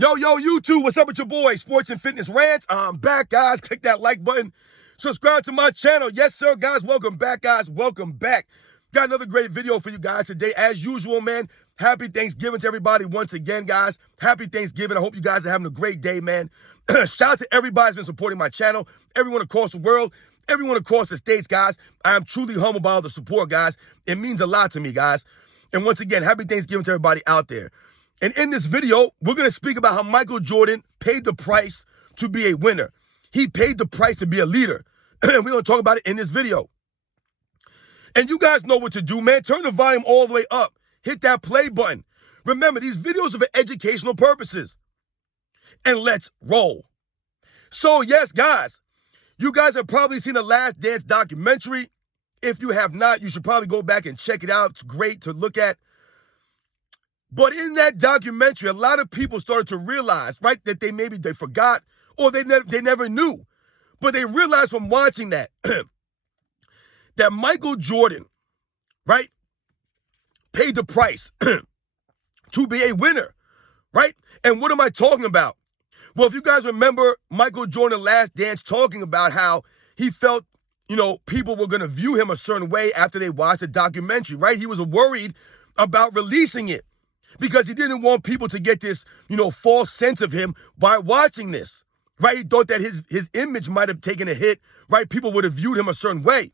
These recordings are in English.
Yo, YouTube, what's up with your boy? Sports and Fitness Rants. I'm back, guys. Click that like button. Subscribe to my channel. Yes, sir, guys. Welcome back, guys. Welcome back. Got another great video for you guys today. As usual, man, happy Thanksgiving to everybody once again, guys. Happy Thanksgiving. I hope you guys are having a great day, man. Shout out to everybody who's been supporting my channel, everyone across the world, everyone across the states, guys. I am truly humbled by all the support, guys. It means a lot to me, guys. And once again, happy Thanksgiving to everybody out there. And in this video, we're going to speak about how Michael Jordan paid the price to be a winner. He paid the price to be a leader. We're going to talk about it in this video. And you guys know what to do, man. Turn the volume all the way up. Hit that play button. Remember, these videos are for educational purposes. And let's roll. So, yes, guys, you guys have probably seen the Last Dance documentary. If you have not, you should probably go back and check it out. It's great to look at. But in that documentary, a lot of people started to realize, right, that they forgot or they never knew. But they realized from watching that, that Michael Jordan, right, paid the price to be a winner, right? And what am I talking about? Well, if you guys remember Michael Jordan Last Dance talking about how he felt, people were going to view him a certain way after they watched the documentary, right? He was worried about releasing it, because he didn't want people to get this, false sense of him by watching this, right? He thought that his image might have taken a hit, right? People would have viewed him a certain way.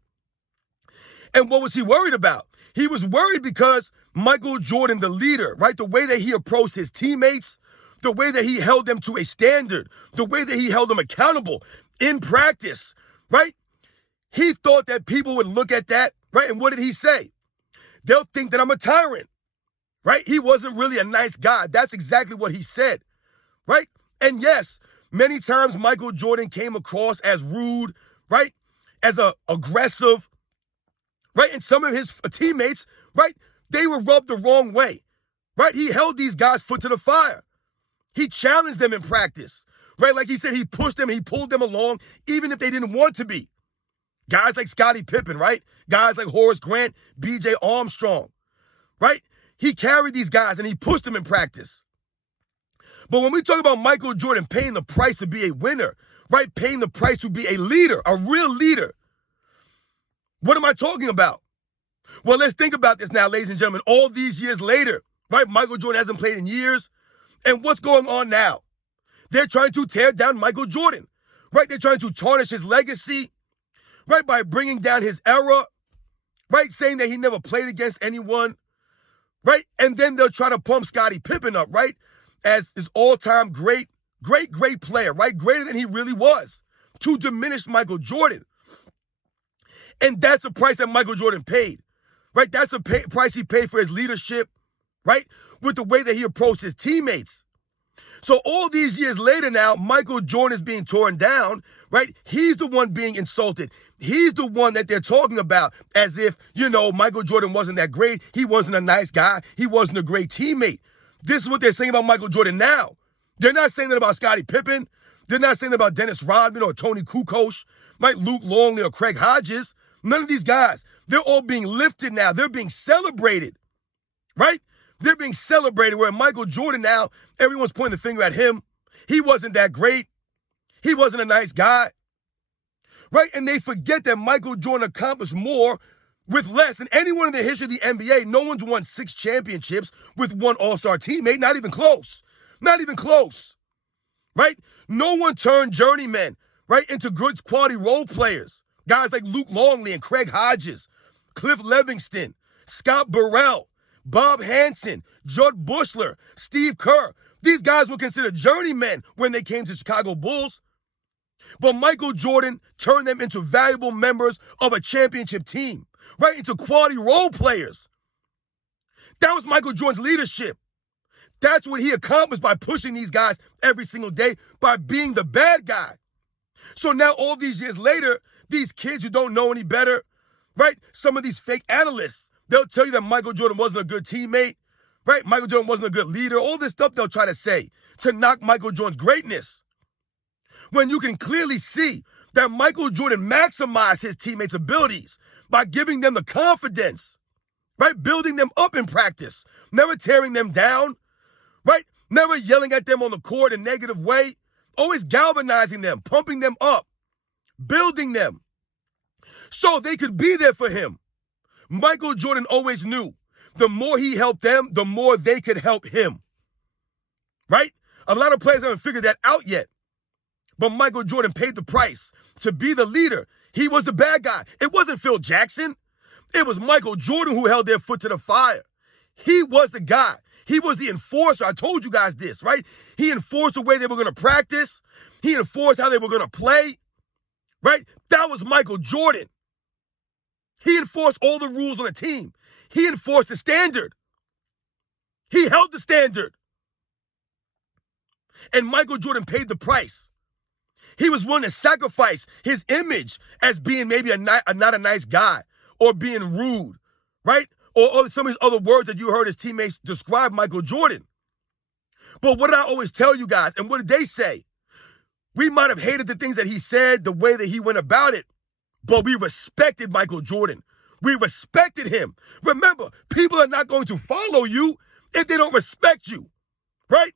And what was he worried about? He was worried because Michael Jordan, the leader, right? The way that he approached his teammates, the way that he held them to a standard, the way that he held them accountable in practice, right? He thought that people would look at that, right? And what did he say? They'll think that I'm a tyrant. Right? He wasn't really a nice guy. That's exactly what he said. Right? And yes, many times Michael Jordan came across as rude, right? As aggressive, right? And some of his teammates, right? They were rubbed the wrong way. Right? He held these guys' foot to the fire. He challenged them in practice. Right? Like he said, he pushed them, he pulled them along, even if they didn't want to be. Guys like Scottie Pippen, right? Guys like Horace Grant, B.J. Armstrong, right? He carried these guys and he pushed them in practice. But when we talk about Michael Jordan paying the price to be a winner, right? Paying the price to be a leader, a real leader. What am I talking about? Well, let's think about this now, ladies and gentlemen. All these years later, right? Michael Jordan hasn't played in years. And what's going on now? They're trying to tear down Michael Jordan, right? They're trying to tarnish his legacy, right? By bringing down his era, right? Saying that he never played against anyone. Right? And then they'll try to pump Scottie Pippen up, right? As his all-time great player, right? Greater than he really was, to diminish Michael Jordan. And that's the price that Michael Jordan paid, right? That's the price he paid for his leadership, right? With the way that he approached his teammates. So all these years later now, Michael Jordan is being torn down, right? He's the one being insulted. He's the one that they're talking about as if, Michael Jordan wasn't that great. He wasn't a nice guy. He wasn't a great teammate. This is what they're saying about Michael Jordan now. They're not saying that about Scottie Pippen. They're not saying that about Dennis Rodman or Tony Kukoc, right? Luke Longley or Craig Hodges. None of these guys. They're all being lifted now. They're being celebrated, right? They're being celebrated, where Michael Jordan now, everyone's pointing the finger at him. He wasn't that great. He wasn't a nice guy. Right? And they forget that Michael Jordan accomplished more with less than anyone in the history of the NBA. No one's won 6 championships with one all-star teammate. Not even close. Not even close. Right? No one turned journeymen, right, into good quality role players. Guys like Luke Longley and Craig Hodges, Cliff Levingston, Scott Burrell, Bob Hansen, Judd Bushler, Steve Kerr. These guys were considered journeymen when they came to Chicago Bulls. But Michael Jordan turned them into valuable members of a championship team, right? Into quality role players. That was Michael Jordan's leadership. That's what he accomplished by pushing these guys every single day, by being the bad guy. So now all these years later, these kids who don't know any better, right? Some of these fake analysts, they'll tell you that Michael Jordan wasn't a good teammate, right? Michael Jordan wasn't a good leader. All this stuff they'll try to say to knock Michael Jordan's greatness. When you can clearly see that Michael Jordan maximized his teammates' abilities by giving them the confidence, right? Building them up in practice, never tearing them down, right? Never yelling at them on the court in a negative way. Always galvanizing them, pumping them up, building them so they could be there for him. Michael Jordan always knew the more he helped them, the more they could help him. Right? A lot of players haven't figured that out yet. But Michael Jordan paid the price to be the leader. He was the bad guy. It wasn't Phil Jackson. It was Michael Jordan who held their foot to the fire. He was the guy. He was the enforcer. I told you guys this, right? He enforced the way they were going to practice. He enforced how they were going to play, right? That was Michael Jordan. He enforced all the rules on the team. He enforced the standard. He held the standard. And Michael Jordan paid the price. He was willing to sacrifice his image as being maybe not a nice guy or being rude, right? Or some of these other words that you heard his teammates describe Michael Jordan. But what did I always tell you guys, and what did they say? We might have hated the things that he said, the way that he went about it, but we respected Michael Jordan. We respected him. Remember, people are not going to follow you if they don't respect you, right?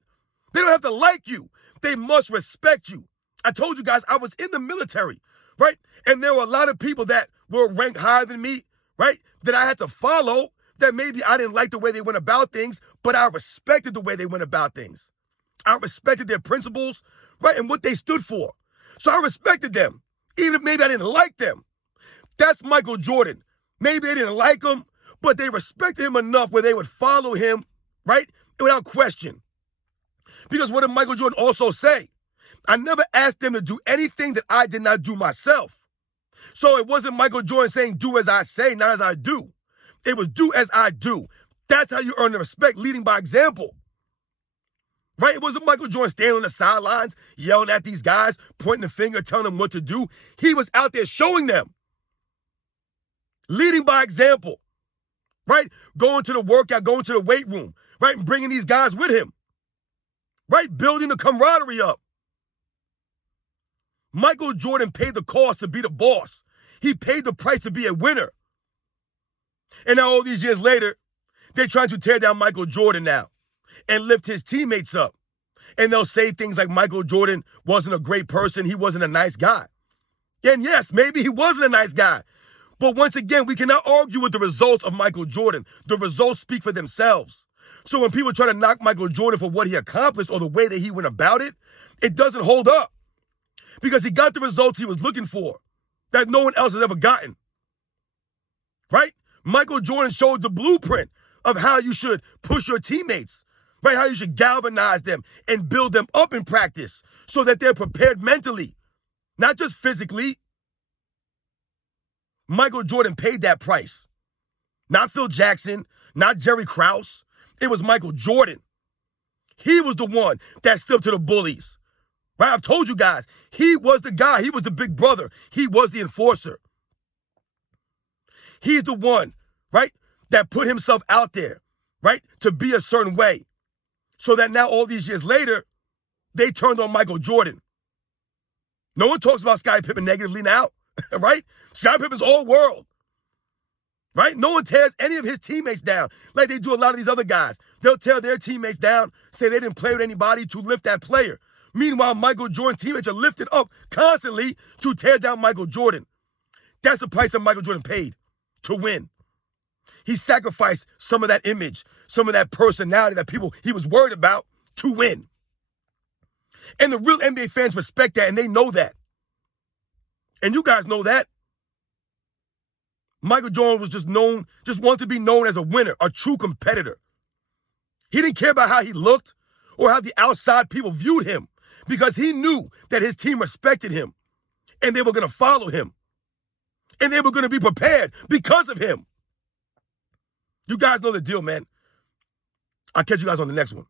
They don't have to like you. They must respect you. I told you guys I was in the military, right? And there were a lot of people that were ranked higher than me, right? That I had to follow, that maybe I didn't like the way they went about things, but I respected the way they went about things. I respected their principles, right? And what they stood for. So I respected them, even if maybe I didn't like them. That's Michael Jordan. Maybe they didn't like him, but they respected him enough where they would follow him, right? Without question. Because what did Michael Jordan also say? I never asked them to do anything that I did not do myself. So it wasn't Michael Jordan saying, do as I say, not as I do. It was do as I do. That's how you earn the respect, leading by example. Right? It wasn't Michael Jordan standing on the sidelines, yelling at these guys, pointing the finger, telling them what to do. He was out there showing them. Leading by example. Right? Going to the workout, going to the weight room. Right? And bringing these guys with him. Right? Building the camaraderie up. Michael Jordan paid the cost to be the boss. He paid the price to be a winner. And now all these years later, they're trying to tear down Michael Jordan now and lift his teammates up. And they'll say things like Michael Jordan wasn't a great person. He wasn't a nice guy. And yes, maybe he wasn't a nice guy. But once again, we cannot argue with the results of Michael Jordan. The results speak for themselves. So when people try to knock Michael Jordan for what he accomplished or the way that he went about it, it doesn't hold up. Because he got the results he was looking for that no one else has ever gotten. Right? Michael Jordan showed the blueprint of how you should push your teammates, right? How you should galvanize them and build them up in practice so that they're prepared mentally, not just physically. Michael Jordan paid that price. Not Phil Jackson, not Jerry Krause. It was Michael Jordan. He was the one that stood up to the bullies. Right? I've told you guys, he was the guy. He was the big brother. He was the enforcer. He's the one, right, that put himself out there, right, to be a certain way. So that now all these years later, they turned on Michael Jordan. No one talks about Scottie Pippen negatively now, right? Scottie Pippen's all world, right? No one tears any of his teammates down like they do a lot of these other guys. They'll tear their teammates down, say they didn't play with anybody to lift that player. Meanwhile, Michael Jordan's teammates are lifted up constantly to tear down Michael Jordan. That's the price that Michael Jordan paid to win. He sacrificed some of that image, some of that personality that he was worried about to win. And the real NBA fans respect that, and they know that. And you guys know that. Michael Jordan was just wanted to be known as a winner, a true competitor. He didn't care about how he looked or how the outside people viewed him, because he knew that his team respected him and they were going to follow him and they were going to be prepared because of him. You guys know the deal, man. I'll catch you guys on the next one.